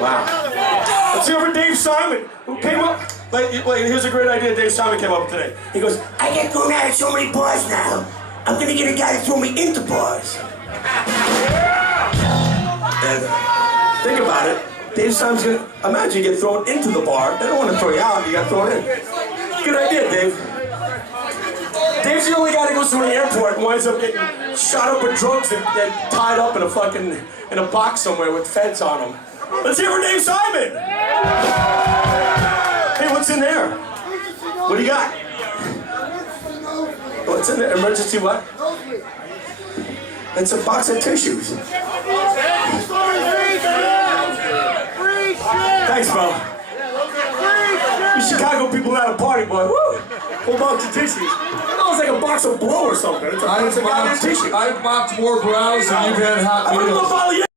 Wow. Let's hear for Dave Simon, who came up. Wait, here's a great idea Dave Simon came up with today. He goes, I get thrown out of so many bars now. I'm gonna get a guy to throw me into bars. And think about it. Dave Simon's gonna, imagine you get thrown into the bar. They don't want to throw you out, you got thrown in. Good idea, Dave. Dave's the only guy that goes to an airport and winds up getting shot up with drugs and tied up in a box somewhere with feds on him. Let's hear for Dave Simon! Hey, what's in there? What do you got? What's in there? Emergency what? It's a box of tissues. Thanks, bro. You Chicago people know how to party, boy. Woo! Whole box of tissues. It's like a box of blow or something. It's a goddamn tissue. I've mopped more brows than you've had hot meals.